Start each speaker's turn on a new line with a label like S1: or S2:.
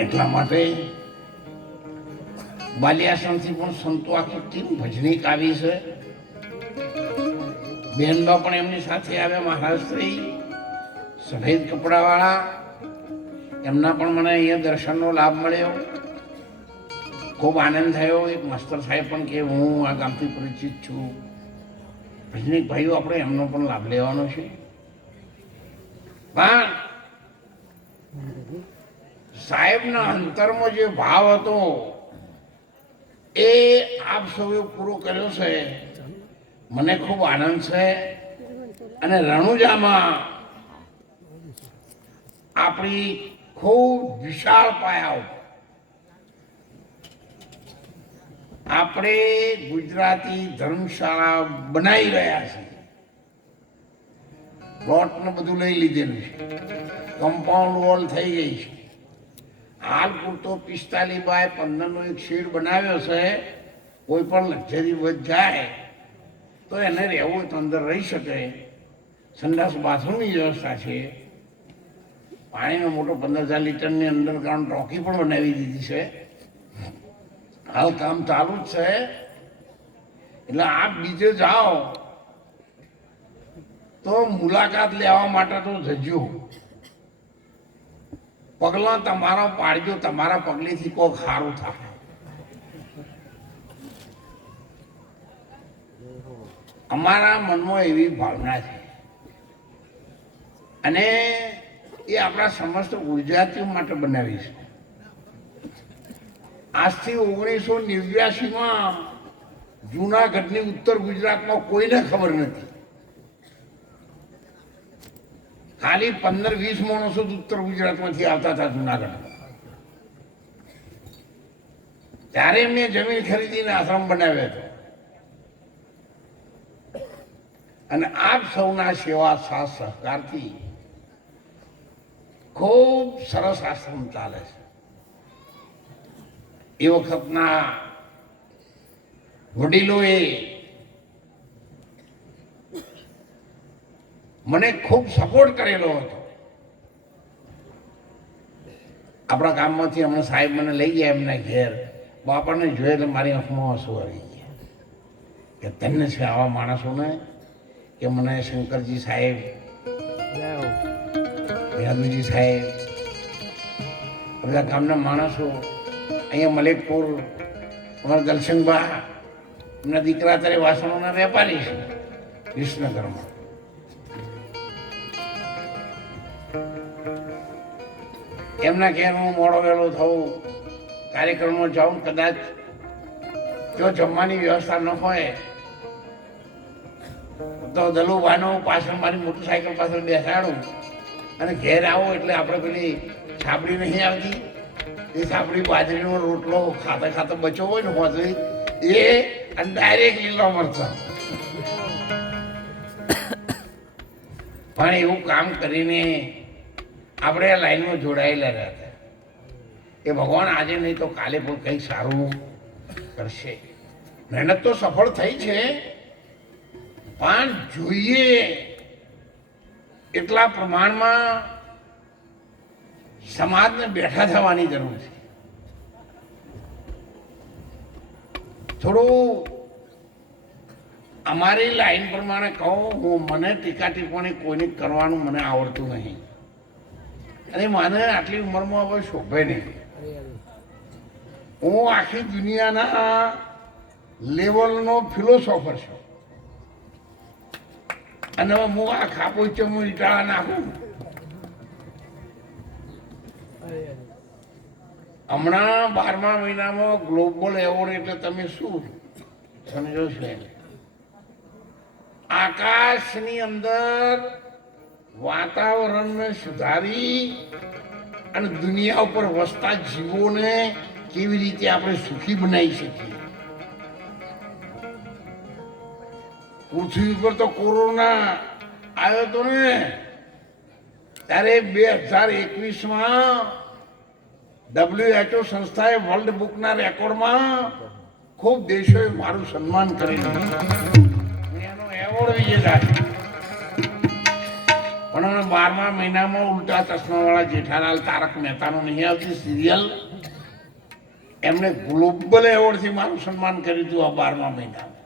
S1: એટલા માટે બાલ્યાશ્રમથી પણ સંતો આખી ટીમ ભજનીક આવી છે. બહેનબા પણ એમની સાથે આવ્યા મહારાજશ્રી સફેદ કપડાવાળા. એમના પણ મને અહીંયા દર્શનનો લાભ મળ્યો. ખૂબ આનંદ થયો. એક માસ્તર સાહેબ પણ કે, હું આ ગામથી પરિચિત છું. ભજનીક ભાઈઓ, આપણે એમનો પણ લાભ લેવાનો છે. પણ સાહેબના અંતરમાં જે ભાવ હતો, એ આપ સૌએ પૂરો કર્યો છે? મને ખૂબ આનંદ છે. અને રણુજામાં આપણી ખૂબ વિશાળ પાયા આપણે ગુજરાતી ધર્મશાળા બનાવી રહ્યા છીએ. પ્લોટ ને બધું લઈ લીધેલું છે. કમ્પાઉન્ડ વોલ થઈ ગઈ છે. હાલ પૂરતો પિસ્તાલીસ બાય પંદરનો એક શેડ બનાવ્યો છે, કોઈ પણ લક્ઝરી બસ જાય, તો એને રહેવું તો અંદર રહી શકે. સંડાસ બાથરૂમની વ્યવસ્થા છે. પાણીનો મોટો પંદર હજાર લીટરની અંડરગ્રાઉન્ડ ટોકી પણ બનાવી દીધી છે. હાલ કામ ચાલુ જ છે. એટલે આપ બીજે જાઓ. તો મુલાકાત લેવા માટે તો જજો. પગલાં તમારા પાડજો, તમારા પગલેથી કોક સારું થાય. અમારા મનમાં એવી ભાવના છે. અને એ આપણા સમસ્ત ગુજરાતીઓ માટે બનાવી છે. આજથી ઓગણીસો નેવ્યાસીમાં જૂનાગઢની ઉત્તર ગુજરાતમાં કોઈને ખબર નથી. ખાલી પંદર વીસ માણસો જ ઉત્તર ગુજરાતમાંથી આવતા હતા જુનાગઢમાં. ત્યારે મેં જમીન ખરીદીને આશ્રમ બનાવ્યો હતો. અને આપ સૌના સેવા સાથ સહકારથી ખૂબ સરસ આશ્રમ ચાલે છે. એ વખતના વડીલોએ મને ખૂબ સપોર્ટ કરેલો હતો. આપણા ગામમાંથી હમણાં સાહેબ મને લઈ ગયા એમના ઘેર. બાપાને જોયે એટલે મારી આંખમાં આંસુ આવી ગયા. કે તમને છે આવા માણસોને કે મને શંકરજી સાહેબ યાદુજી સાહેબ, બધા ગામના માણસો, અહીંયા મલેકપુર, અમારા દલસંગબા એમના દીકરા અત્યારે વાસણોના વેપારી છે, વિસનગરમાં. એમના ઘેર હું મોડો વહેલો થવું કાર્યક્રમમાં જાઉં, કદાચ જો જમવાની વ્યવસ્થા ન હોય, તો દલુભાનો પાછળ મારી મોટરસાયકલ પાછળ બેસાડું અને ઘેર આવો એટલે આપણે પેલી છાપડી નહીં આવતી. એ છાપડી બાજરીનો રોટલો ખાતા ખાતા બચ્યો હોય ને પાછળ એ અને ડાયરેક્ટ લીલો મરચા. પણ એવું કામ કરીને આપણે આ લાઈનમાં જોડાયેલા રહેતા એ ભગવાન આજે નહીં તો કાલે પણ કંઈક સારું કરશે. મહેનત તો સફળ થઈ છે, પણ જોઈએ એટલા પ્રમાણમાં સમાજને બેઠા થવાની જરૂર છે. થોડું અમારી લાઈન પ્રમાણે કહું, હું મને ટીકા ટિપ્પણી કોઈને કરવાનું મને આવડતું નહીં. અને મને આટલી ઉંમરમાં હવે શોભે નહીં. હું આખી દુનિયાના લેવલનો ફિલોસોફર છું. અને હું આ ખાપો ચમું ઈટાળા નાખું. હમણાં બારમા મહિનામાં ગ્લોબલ એવોર્ડ એટલે તમે શું? સમજો છો? આકાશની અંદર વાતાવરણને સુધારી અને દુનિયા ઉપર વસતા જીવોને કેવી રીતે આપણે સુખી બનાવી શકીએ? પૃથ્વી ઉપર તો કોરોના આવ્યો તો ને, ત્યારે બે હજાર એકવીસમાં ડબ્લ્યુએચઓ સંસ્થાએ વર્લ્ડ બુકના રેકોર્ડમાં ખૂબ દેશોએ મારું સન્માન કરેલું એનો એવોર્ડ વિજેતા પણ અમે બારમા મહિનામાં ઉલટા ચશ્માવાળા જેઠાલાલ તારક મહેતાનો નહીં આવતી સિરિયલ એમણે ગ્લોબલ એવોર્ડથી મારું સન્માન કર્યું હતું આ બારમા મહિનામાં.